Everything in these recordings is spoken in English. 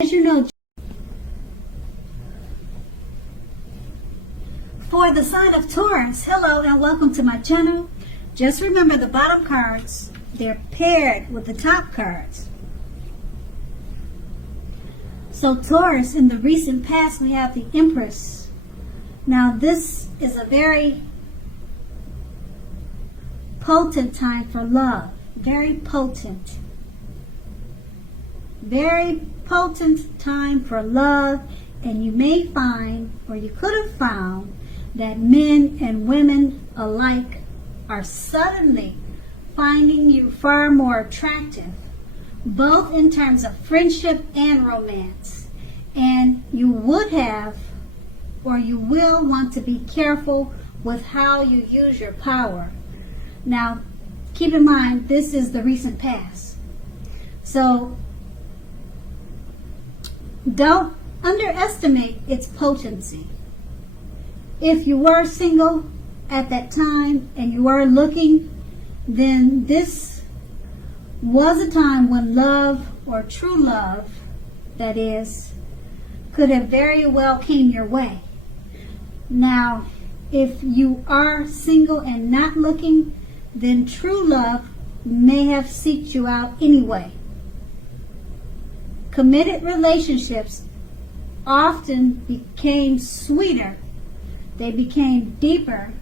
As you know, for the sign of Taurus, hello and welcome to my channel. Just remember the bottom cards, they're paired with the top cards. So Taurus, in the recent past, we have the Empress. Now this is a very potent time for love. Very potent. Very potent time for love, and you may find, or you could have found, that men and women alike are suddenly finding you far more attractive, both in terms of friendship and romance. And you would have, or you will want to be careful with how you use your power. Now, keep in mind, this is the recent past. So, don't underestimate its potency. If you were single at that time and you were looking, then this was a time when love, or true love, that is, could have very well came your way. Now, if you are single and not looking, then true love may have seeked you out anyway. Committed relationships often became sweeter, they became deeper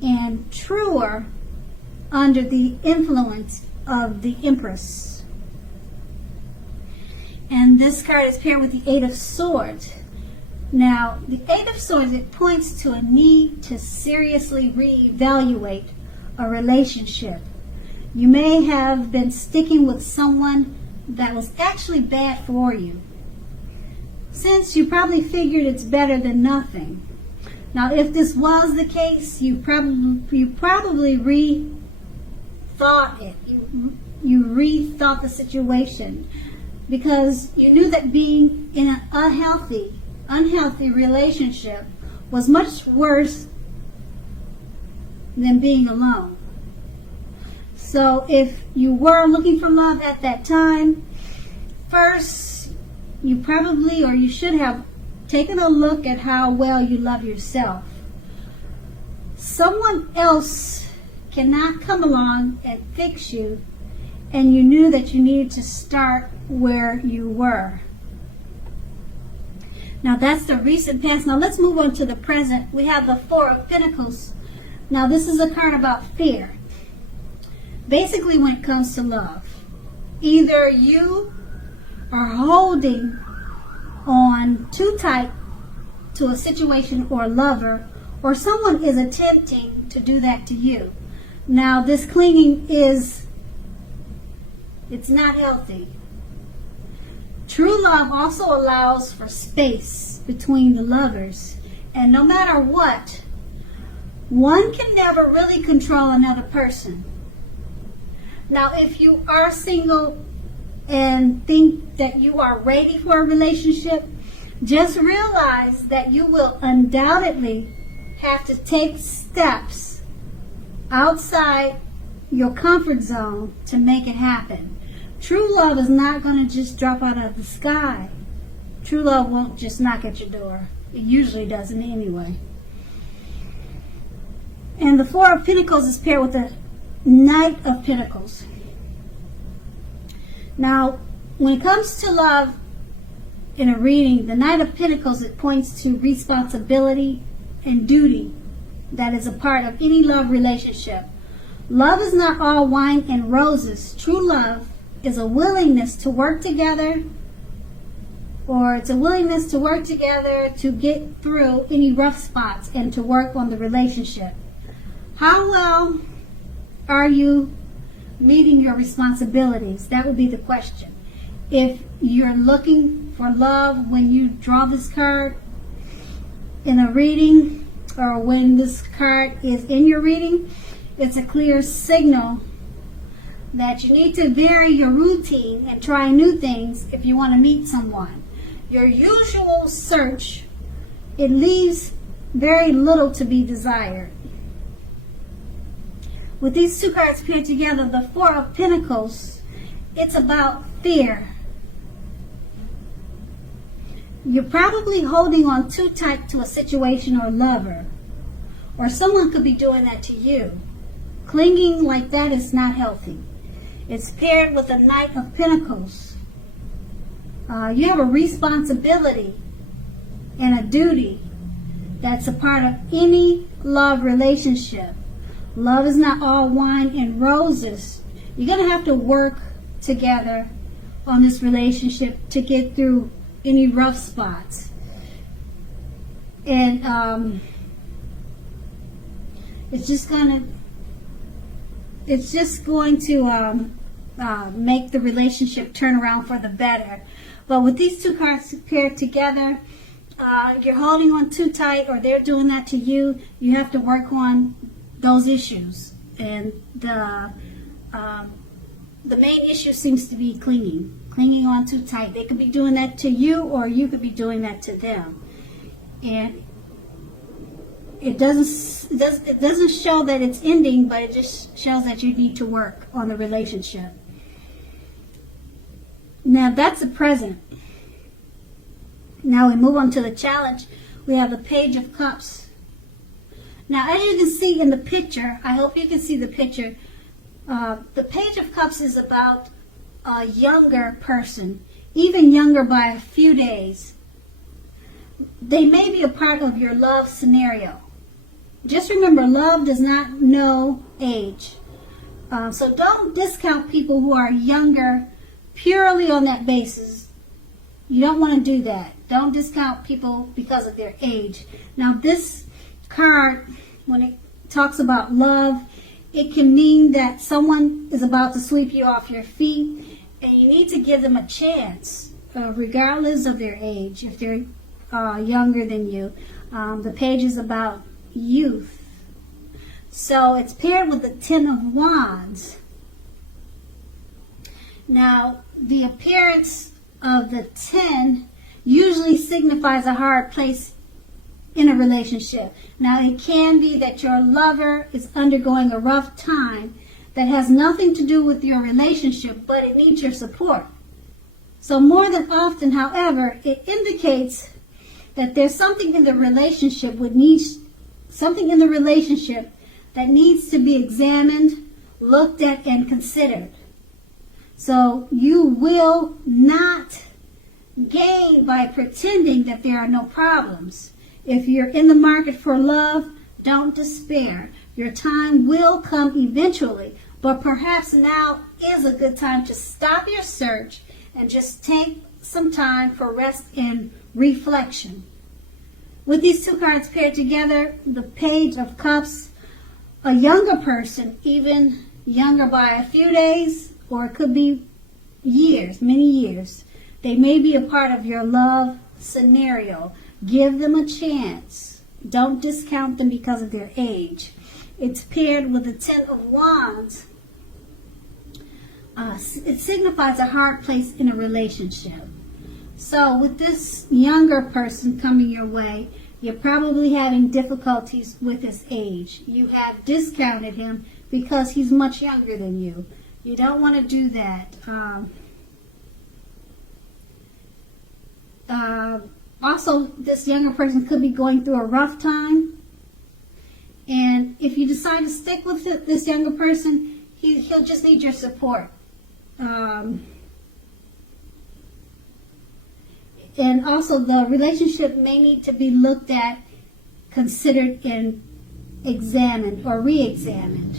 and truer under the influence of the Empress. And this card is paired with the Eight of Swords. Now, the Eight of Swords, it points to a need to seriously reevaluate a relationship. You may have been sticking with someone that was actually bad for you, since you probably figured it's better than nothing. Now, if this was the case, you probably rethought it. You rethought the situation, because you knew that being in an unhealthy relationship was much worse than being alone. So if you were looking for love at that time, first you probably, or you should have, taken a look at how well you love yourself. Someone else cannot come along and fix you, and you knew that you needed to start where you were. Now that's the recent past. Now let's move on to the present. We have the Four of Pentacles. Now this is a card about fear. Basically, when it comes to love, either you are holding on too tight to a situation or lover, or someone is attempting to do that to you. Now, this clinging it's not healthy. True love also allows for space between the lovers, and no matter what, one can never really control another person. Now, if you are single and think that you are ready for a relationship, just realize that you will undoubtedly have to take steps outside your comfort zone to make it happen. True love is not going to just drop out of the sky. True love won't just knock at your door. It usually doesn't anyway. And the Four of Pentacles is paired with the Knight of Pentacles. Now, when it comes to love in a reading, the Knight of Pentacles, it points to responsibility and duty that is a part of any love relationship. Love is not all wine and roses. True love is a willingness to work together, or it's a willingness to work together to get through any rough spots and to work on the relationship. How well are you meeting your responsibilities? That would be the question. If you're looking for love when you draw this card in a reading, or when this card is in your reading, it's a clear signal that you need to vary your routine and try new things if you want to meet someone. Your usual search, it leaves very little to be desired. With these two cards paired together, the Four of Pentacles, it's about fear. You're probably holding on too tight to a situation or lover, or someone could be doing that to you. Clinging like that is not healthy. It's paired with a Knight of Pentacles. You have a responsibility and a duty that's a part of any love relationship. Love is not all wine and roses. You're going to have to work together on this relationship to get through any rough spots. And it's just going to make the relationship turn around for the better. But with these two cards paired together, you're holding on too tight, or they're doing that to you. You have to work on those issues. And the main issue seems to be clinging on too tight. They could be doing that to you, or you could be doing that to them. And it doesn't show that it's ending, but it just shows that you need to work on the relationship. Now that's the present. Now we move on to the challenge. We have the Page of Cups. Now, as you can see in the picture, I hope you can see the picture. The Page of Cups is about a younger person, even younger by a few days. They may be a part of your love scenario. Just remember, love does not know age. So don't discount people who are younger purely on that basis. You don't want to do that. Don't discount people because of their age. Now, this card, when it talks about love, it can mean that someone is about to sweep you off your feet, and you need to give them a chance, regardless of their age, if they're younger than you. The page is about youth. So it's paired with the Ten of Wands. Now, the appearance of the 10 usually signifies a hard place in a relationship. Now, it can be that your lover is undergoing a rough time that has nothing to do with your relationship, but it needs your support. So more than often, however, it indicates that there's something in the relationship that needs to be examined, looked at, and considered. So you will not gain by pretending that there are no problems. If you're in the market for love, don't despair. Your time will come eventually, but perhaps now is a good time to stop your search and just take some time for rest and reflection. With these two cards paired together, the Page of Cups, a younger person, even younger by a few days, or it could be years, many years. They may be a part of your love scenario. Give them a chance. Don't discount them because of their age. It's paired with the Ten of Wands. It signifies a hard place in a relationship. So with this younger person coming your way, you're probably having difficulties with his age. You have discounted him because he's much younger than you. You don't want to do that. Also, this younger person could be going through a rough time. And if you decide to stick with this younger person, he'll just need your support. And also, the relationship may need to be looked at, considered, and examined or re-examined.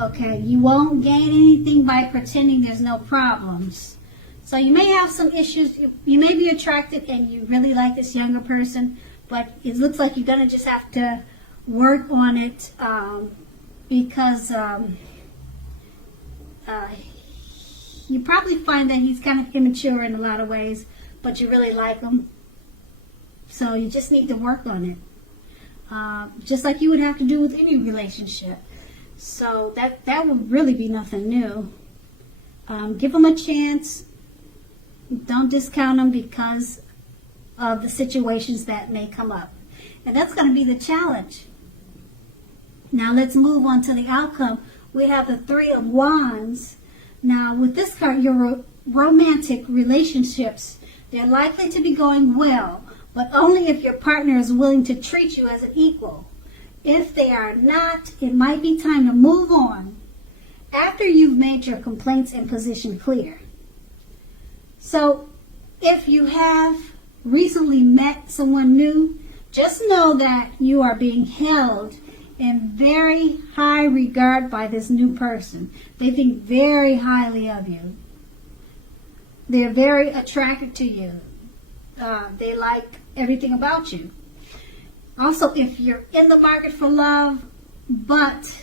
Okay, you won't gain anything by pretending there's no problems. So you may have some issues. You may be attracted and you really like this younger person, but it looks like you're going to just have to work on it because you probably find that he's kind of immature in a lot of ways, but you really like him. So you just need to work on it. Just like you would have to do with any relationship. So that would really be nothing new. Give him a chance. Don't discount him because of the situations that may come up. And that's going to be the challenge. Now let's move on to the outcome. We have the Three of Wands. Now with this card, your romantic relationships They're likely to be going well, but only if your partner is willing to treat you as an equal. If they are not, it might be time to move on after you've made your complaints and position clear. So, if you have recently met someone new, just know that you are being held in very high regard by this new person. They think very highly of you. They're very attracted to you. They like everything about you. Also, if you're in the market for love, but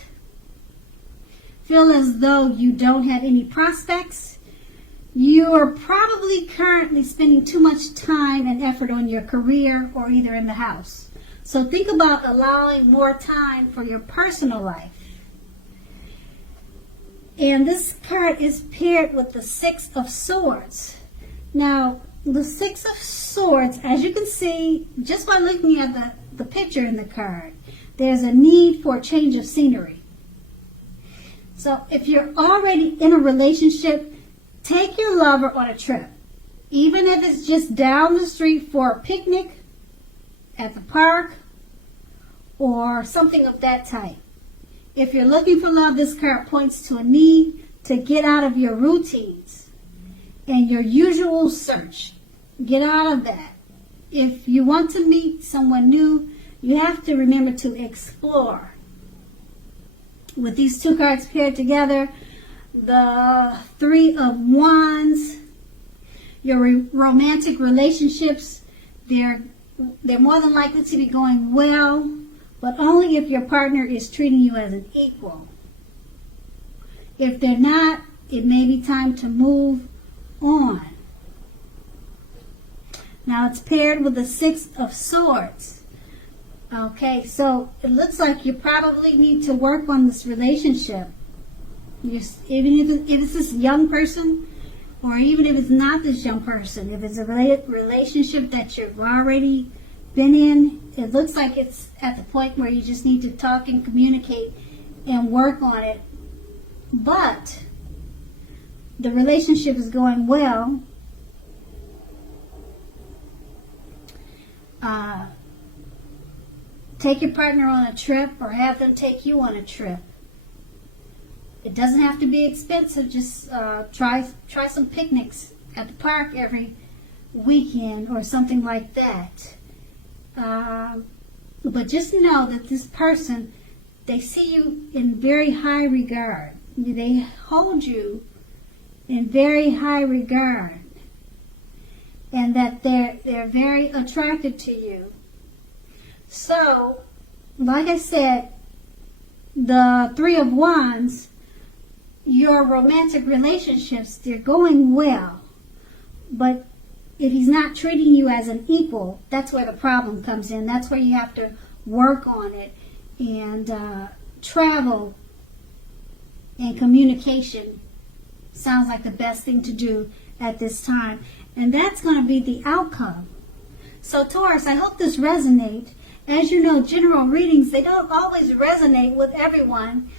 feel as though you don't have any prospects, you are probably currently spending too much time and effort on your career or either in the house. So think about allowing more time for your personal life. And this card is paired with the Six of Swords. Now, the Six of Swords, as you can see, just by looking at the picture in the card, there's a need for a change of scenery. So if you're already in a relationship, take your lover on a trip. Even if it's just down the street for a picnic, at the park, or something of that type. If you're looking for love, this card points to a need to get out of your routines and your usual search. Get out of that. If you want to meet someone new, you have to remember to explore. With these two cards paired together, the Three of Wands, your romantic relationships, they're more than likely to be going well, but only if your partner is treating you as an equal. If they're not, it may be time to move on. Now it's paired with the Six of Swords. Okay, so it looks like you probably need to work on this relationship. Even if it's this young person, or even if it's not this young person, if it's a relationship that you've already been in, it looks like it's at the point where you just need to talk and communicate and work on it. But the relationship is going well. Take your partner on a trip or have them take you on a trip. It doesn't have to be expensive. Just try some picnics at the park every weekend or something like that. But just know that this person, they see you in very high regard. They hold you in very high regard. And that they're very attracted to you. So, like I said, the Three of Wands, your romantic relationships, they're going well. But if he's not treating you as an equal, that's where the problem comes in. That's where you have to work on it. And travel and communication sounds like the best thing to do at this time. And that's going to be the outcome. So Taurus, I hope this resonates. As you know, general readings, they don't always resonate with everyone.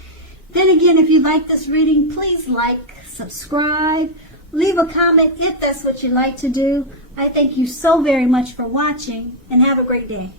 Then again, if you like this reading, please like, subscribe, leave a comment if that's what you like to do. I thank you so very much for watching, and have a great day.